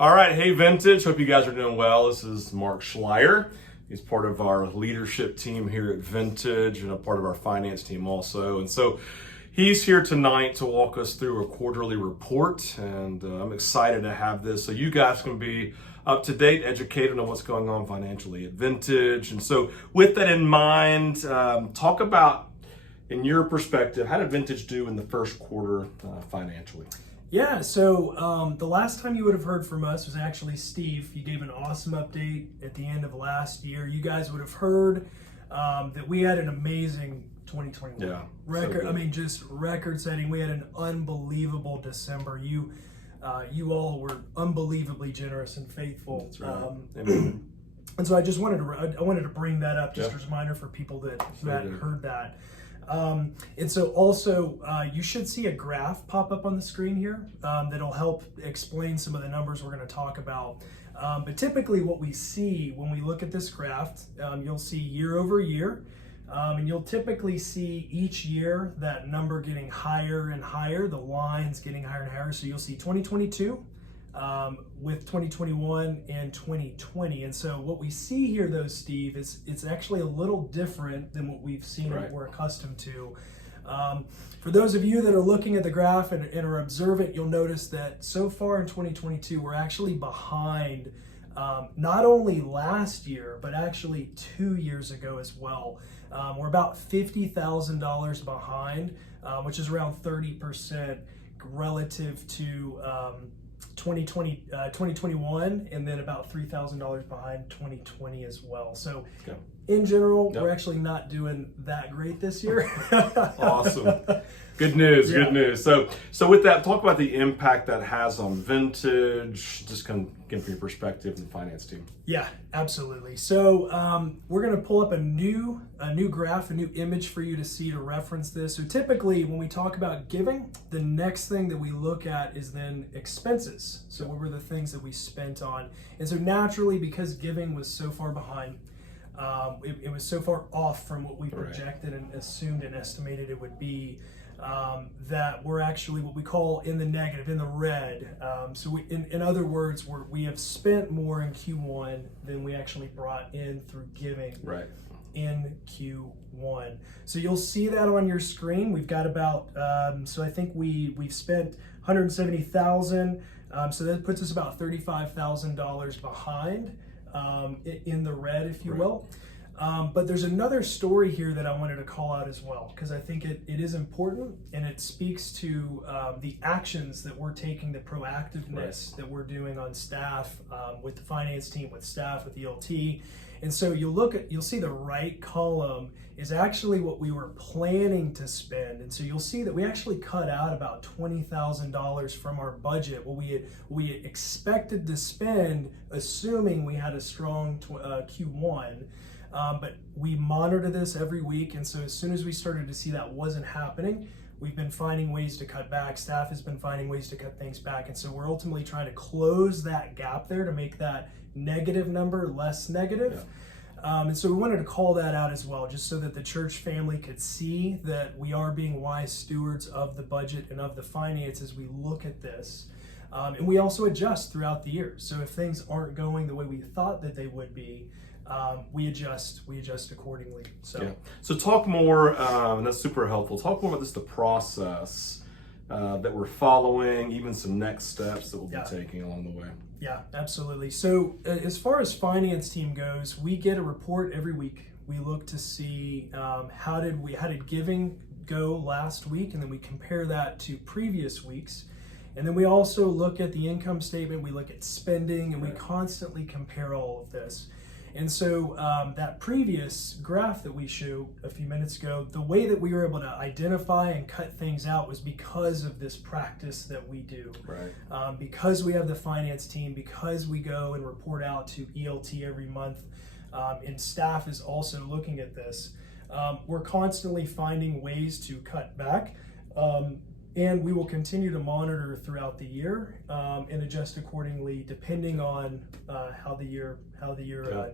All right, hey Vintage, hope you guys are doing well. This is Mark Schleier. He's part of our leadership team here at Vintage and a part of our finance team also. And so he's here tonight to walk us through a quarterly report, and I'm excited to have this so you guys can be up to date, educated on what's going on financially at Vintage. And so with that in mind, talk about, in your perspective, how did Vintage do in the first quarter financially? Yeah, so the last time you would have heard from us was actually Steve. He gave an awesome update at the end of last year. You guys would have heard that we had an amazing 2021. Yeah, record. so I mean, just record setting. We had an unbelievable December. You all were unbelievably generous and faithful. That's right. And so I just wanted to bring that up, just as a reminder for people that hadn't heard that. And so also, you should see a graph pop up on the screen here that'll help explain some of the numbers we're going to talk about. But typically what we see when we look at this graph, you'll see year over year, and you'll typically see each year that number getting higher and higher, the lines getting higher and higher. So you'll see 2022 with 2021 and 2020. And so what we see here though, Steve, is it's actually a little different than what we've seen and what we're accustomed to. For those of you that are looking at the graph and are observant, you'll notice that so far in 2022, we're actually behind not only last year, but actually 2 years ago as well. We're about $50,000 behind, which is around 30% relative to 2021, and then about $3,000 behind 2020 as well. So in general, we're actually not doing that great this year. Awesome. Good news, good news. So with that, talk about the impact that has on Vintage, just kind of give your perspective and the finance team. Yeah, absolutely. So we're going to pull up a new graph, a new image for you to see to reference this. So typically when we talk about giving, the next thing that we look at is then expenses. So what were the things that we spent on? And so naturally, because giving was so far behind, it was so far off from what we projected and assumed and estimated it would be, that we're actually what we call in the negative, in the red. So in other words, we have spent more in Q1 than we actually brought in through giving in Q1. So you'll see that on your screen. We've got about, so I think we've spent $170,000. So that puts us about $35,000 behind in the red, if you will. But there's another story here that I wanted to call out as well, because I think it is important, and it speaks to the actions that we're taking, the proactiveness that we're doing on staff, with the finance team, with staff, with ELT. And so you'll see the right column is actually what we were planning to spend. And so you'll see that we actually cut out about $20,000 from our budget, what we expected to spend, assuming we had a strong Q1. But we monitor this every week, and so as soon as we started to see that wasn't happening, we've been finding ways to cut back. Staff has been finding ways to cut things back, and so we're ultimately trying to close that gap there to make that negative number less negative. And so we wanted to call that out as well, just so that the church family could see that we are being wise stewards of the budget and of the finance as we look at this. And we also adjust throughout the year. So if things aren't going the way we thought that they would be, we adjust accordingly. So talk more, and that's super helpful. Talk more about the process that we're following, even some next steps that we'll be taking along the way. Yeah, absolutely. So as far as finance team goes, we get a report every week. We look to see how did giving go last week, and then we compare that to previous weeks. And then we also look at the income statement, we look at spending, and we constantly compare all of this. And so that previous graph that we showed a few minutes ago, the way that we were able to identify and cut things out was because of this practice that we do. Because we have the finance team, because we go and report out to ELT every month, and staff is also looking at this, we're constantly finding ways to cut back. And we will continue to monitor throughout the year and adjust accordingly, depending on how the year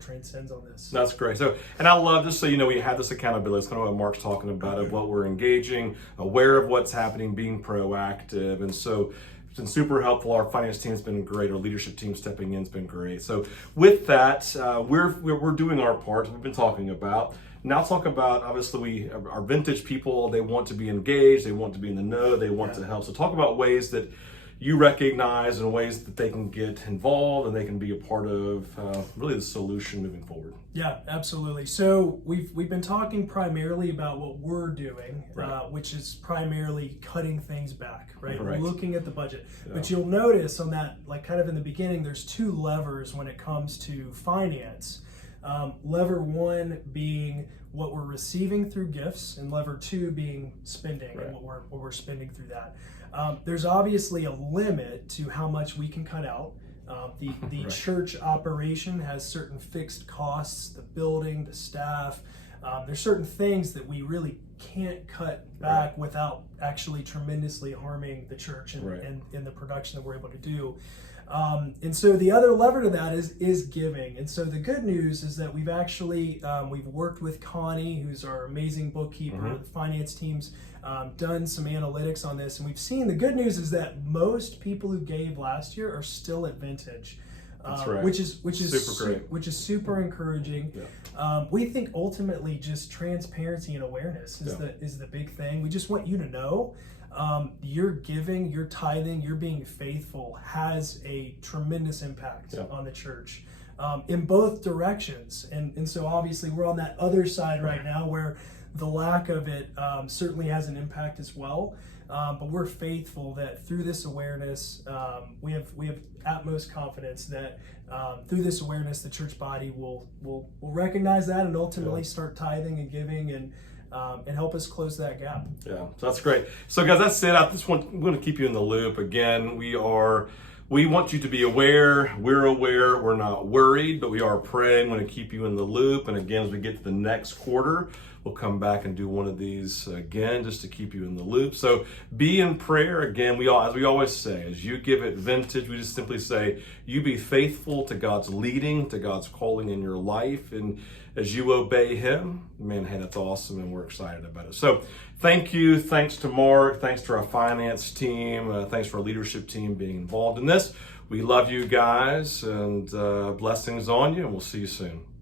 transcends on this. That's great. So, and I love this. So, you know, we have this accountability. It's kind of what Mark's talking about, of what we're engaging, aware of what's happening, being proactive. And so It's been super helpful. Our finance team has been great. Our leadership team stepping in has been great. So with that, we're doing our part. We've been talking about. Now talk about, obviously, our vintage people, they want to be engaged, they want to be in the know, they want to help. So talk about ways that you recognize and ways that they can get involved and they can be a part of really the solution moving forward. Yeah, absolutely. So we've been talking primarily about what we're doing, which is primarily cutting things back, right? Right. Looking at the budget. Yeah. But you'll notice on that, like kind of in the beginning, there's two levers when it comes to finance. Lever one being what we're receiving through gifts, and lever two being spending and what we're spending through that. There's obviously a limit to how much we can cut out. The church operation has certain fixed costs, the building, the staff. There's certain things that we really can't cut back without actually tremendously harming the church and the production that we're able to do. And so the other lever to that is giving. And so the good news is that we've actually, we've worked with Connie, who's our amazing bookkeeper, the finance team's done some analytics on this. And we've seen the good news is that most people who gave last year are still at Vintage. That's right. Which is super great. Which is super encouraging. Yeah. We think ultimately just transparency and awareness is the big thing. We just want you to know your giving, your tithing, your being faithful has a tremendous impact on the church in both directions. And so obviously we're on that other side right now where the lack of it certainly has an impact as well. But we're faithful that through this awareness, we have utmost confidence that through this awareness, the church body will recognize that and ultimately start tithing and giving and help us close that gap. Yeah, so that's great. So guys, that's it. I'm going to keep you in the loop. Again, we want you to be aware. We're aware. We're not worried, but we are praying. We're going to keep you in the loop. And again, as we get to the next quarter, we'll come back and do one of these again, just to keep you in the loop. So be in prayer. Again, as we always say, as you give it Vintage, we just simply say, you be faithful to God's leading, to God's calling in your life. And as you obey him, man, hey, that's awesome. And we're excited about it. So thank you. Thanks to Mark. Thanks to our finance team. Thanks to our leadership team being involved in this. We love you guys, and blessings on you, and we'll see you soon.